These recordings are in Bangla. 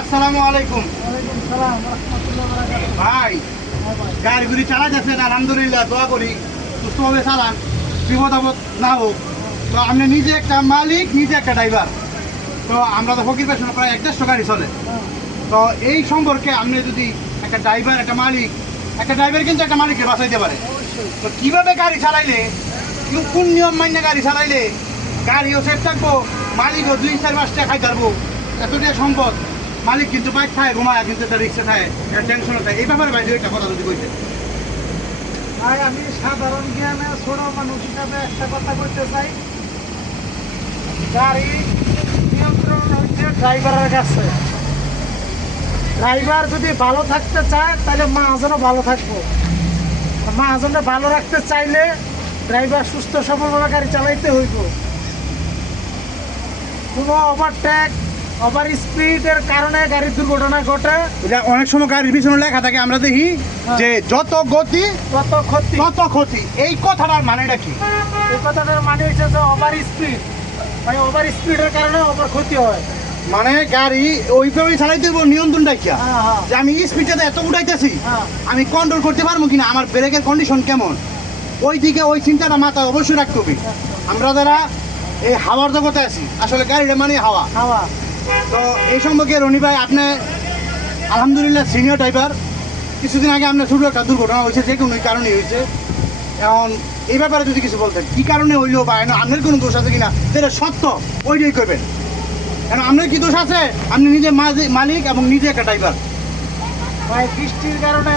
আসসালামু আলাইকুম। ভাই। গাড়ি গুড়ি চালা যাচ্ছেন আলহামদুলিল্লাহ দোয়া করি। সুস্থভাবে চালান বিপদ আপদ না হোক। তো আপনি নিজে একটা মালিক নিজে একটা ড্রাইভার তো আমরা তো ফকির পেশন প্রায় এক দেড়শো গাড়ি চলে। তো এই সম্পর্কে আপনি যদি একটা ড্রাইভার একটা মালিক একটা ড্রাইভার কিন্তু একটা মালিককে বাঁচাইতে পারে। তো কীভাবে গাড়ি চালাইলে কোন নিয়ম মান্য গাড়ি চালাইলে গাড়িও সেফ থাকব মালিকও দুই চার পাঁচটা খাই থাকব এতটা সম্পদ। মালিক কিন্তু বাইক খায়, ঘুমায়, কিন্তু একটা রিক্সা থাকে একটা টেনশনও থাকে এই ব্যাপারে ভাই একটা কথা যদি কইতে। ভাই, আমি সাধারণ জ্ঞানে ছোট মানুষ হিসাবে একটা কথা বলতে চাই। গাড়ি নিয়ন্ত্রণ হচ্ছে ড্রাইভারের কাছে। ড্রাইভার যদি ভালো থাকতে চায়, তাহলে মাহাজনও ভালো থাকব। মাহাজনটা ভালো রাখতে চাইলে ড্রাইভার সুস্থ সবলভাবে গাড়ি চালাইতে হইব। কোনো ওভারটেক ওভার স্পিডের কারণে গাড়ির দুর্ঘটনা ঘটে। এটা অনেক সময় গাড়ির পিছনে লেখা থাকে আমরা দেখি যে যত গতি কত ক্ষতি। তত ক্ষতি। এই কথাটার মানেটা কি? এই কথাটার মানে হচ্ছে যে ওভার স্পিড মানে ওভার স্পিডের কারণে ওভার ক্ষতি হয়। মানে গাড়ি ওইভাবে চালাইতে হইব নিয়ন্ত্রণ রাখিয়া। হ্যাঁ হ্যাঁ। যে আমি স্পিডটাতে এত উঠাইতেছি হ্যাঁ। আমি কন্ট্রোল করতে পারব কিনা আমার ব্রেকের কন্ডিশন কেমন? ওই দিকে ওই চিন্তাটা মাথায় অবশ্যই রাখতে হবে। আমরা যারা এই হাওয়ার জগতে আছি আসলে গাড়িটা মানে হাওয়া। হাওয়া। তো এই সম্পর্কে রনি ভাই, আপনি আলহামদুলিল্লাহ সিনিয়র ড্রাইভার কিছুদিন আগে আপনার ছোটো একটা দুর্ঘটনা হয়েছে, যে কোনো কারণে হয়েছে। এখন এই ব্যাপারে যদি কিছু বলতেন, কি কারণে হইল বা আপনার কোনো দোষ আছে কিনা, যেটা সত্য, ওইটাই করবেন। কেন, আপনার কি দোষ আছে? আপনি নিজে মালিক এবং নিজে একটা ড্রাইভার ভাই, বৃষ্টির কারণে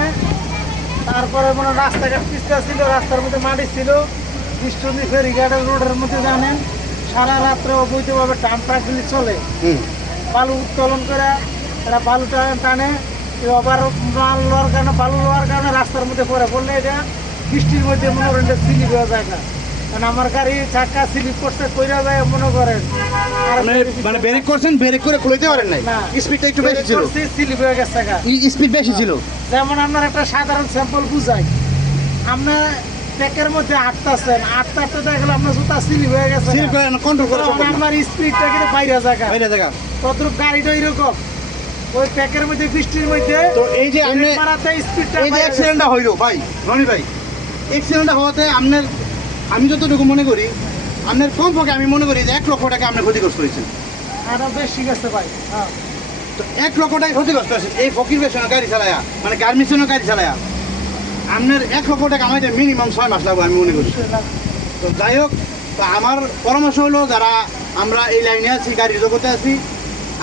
তারপরে মানে রাস্তাঘাট পিস্তা ছিল, রাস্তার মধ্যে মাটি ছিল। বৃষ্টি ফেরিঘাটের রোডের মধ্যে জানেন সারা রাত্রে অবৈধভাবে টান ট্রাকগুলি চলে। বালু উত্তোলন করে এরা বালু টানে আবার মাল লওয়ার কারণে বালু লওয়ার কারণে রাস্তার মধ্যে পড়ে। পড়লে এটা বৃষ্টির মধ্যে মনে করেন স্লিপ হয়ে যায় না কারণ আমার গাড়ি চাকা স্লিপ করতে কইরা যায় মনে করেন। মানে মানে ব্রেক করছেন ব্রেক করে খুলতে পারেন নাই? না। স্পিডটা একটু বেশি ছিল। স্লিপ হয়ে গেছে স্পিড বেশি ছিল। যেমন আপনার একটা সাধারণ স্যাম্পল বুঝাই। আপনার প্যাকের মধ্যে আটতাছেন আটটা আটটা দেখলে আপনার জুতা স্লিপ হয়ে গেছে সিল করে কন্ট্রোল করে আপনার স্পিডটা কিন্তু বাইরে জায়গা বাইরে জায়গা তদ্রুপ গাড়িটা এরকম? ওই প্যাকের মধ্যে বৃষ্টির মধ্যে তো এই যে আপনি স্পিডটা এই যে অ্যাক্সিডেন্টটা হইল ভাই রনি ভাই অ্যাক্সিডেন্টটা হওয়াতে আপনার আমি যতটুকু মনে করি আপনার কম পক্ষে আমি মনে করি যে এক লক্ষ টাকা আপনি ক্ষতিগ্রস্ত হয়েছেন। আরও বেশি গেছে ভাই হ্যাঁ। তো এক লক্ষ টাকা ক্ষতিগ্রস্ত হয়েছেন। এই ফকির বেশনের গাড়ি চালায়া মানে গার্মেন্টসের গাড়ি চালায়া। আপনার এক লক্ষ টাকা আমাদের মিনিমাম ছয় মাস লাগবে আমি মনে করি। তো যাই হোক, তো আমার পরামর্শ হলো যারা আমরা এই লাইনে আছি, গাড়ির জগতে আছি,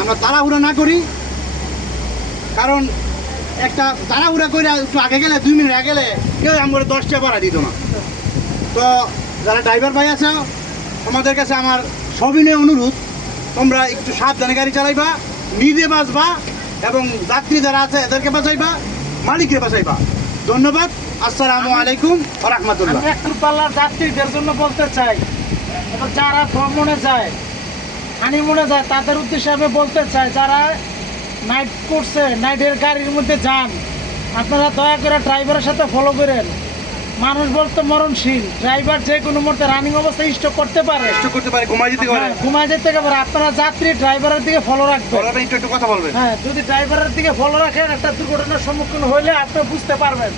আমরা তাড়াহুড়া না করি। কারণ একটা তাড়াহুড়া করে একটু আগে গেলে, দুই মিনিট আগে গেলে কেউ আমার দশটা বাড়া দিত না। তো যারা ড্রাইভার ভাই আছে তোমাদের কাছে আমার সবিনয় অনুরোধ, তোমরা একটু সাবধানে গাড়ি চালাইবা, নিজে বাঁচবা এবং যাত্রী যারা আছে, এদেরকে বাঁচাইবা, মালিককে বাঁচাইবা। ধন্যবাদ। আসসালামু আলাইকুম রহমতুল্লাহ পাল্লার যাত্রীদের জন্য বলতে চাই। যারা ভ্রমণে যায় হানিমুনে যায় তাদের উদ্দেশ্যে আমি বলতে চাই যারা নাইট করছে নাইটের গাড়ির মধ্যে যান আপনারা দয়া করে ড্রাইভারের সাথে ফলো করেন। মানুষ বলতে মরণশীল। ড্রাইভার যে কোনো মুহূর্তে রানিং অবস্থায় স্টপ করতে পারে। কষ্ট করতে পারে ঘুমাই যেতে পারে। হ্যাঁ, ঘুমায় যেতে পারে আপনারা যাত্রী ড্রাইভারের দিকে ফলো রাখবেন। বলাটা একটু একটু কথা বলবেন। হ্যাঁ যদি ড্রাইভারের দিকে ফলো রাখেন একটা দুর্ঘটনার সম্মুখীন হইলে আপনি বুঝতে পারবেন।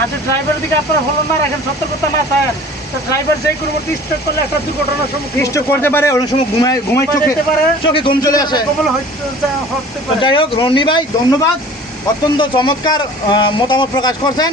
আর যদি ড্রাইভারের দিকে আপনারা ফলো না রাখেন সতর্কতা না থাকেন তো ড্রাইভার যেই কোনো মুহূর্তে স্টপ করলে একটা দুর্ঘটনার সম্মুখীন স্টপ করতে পারে অনেক সময় ঘুমায় ঘুমাই চোখে। চোখে ঘুম চলে আসে। যাই হোক রনি ভাই ধন্যবাদ। অত্যন্ত চমৎকার মতামত প্রকাশ করছেন।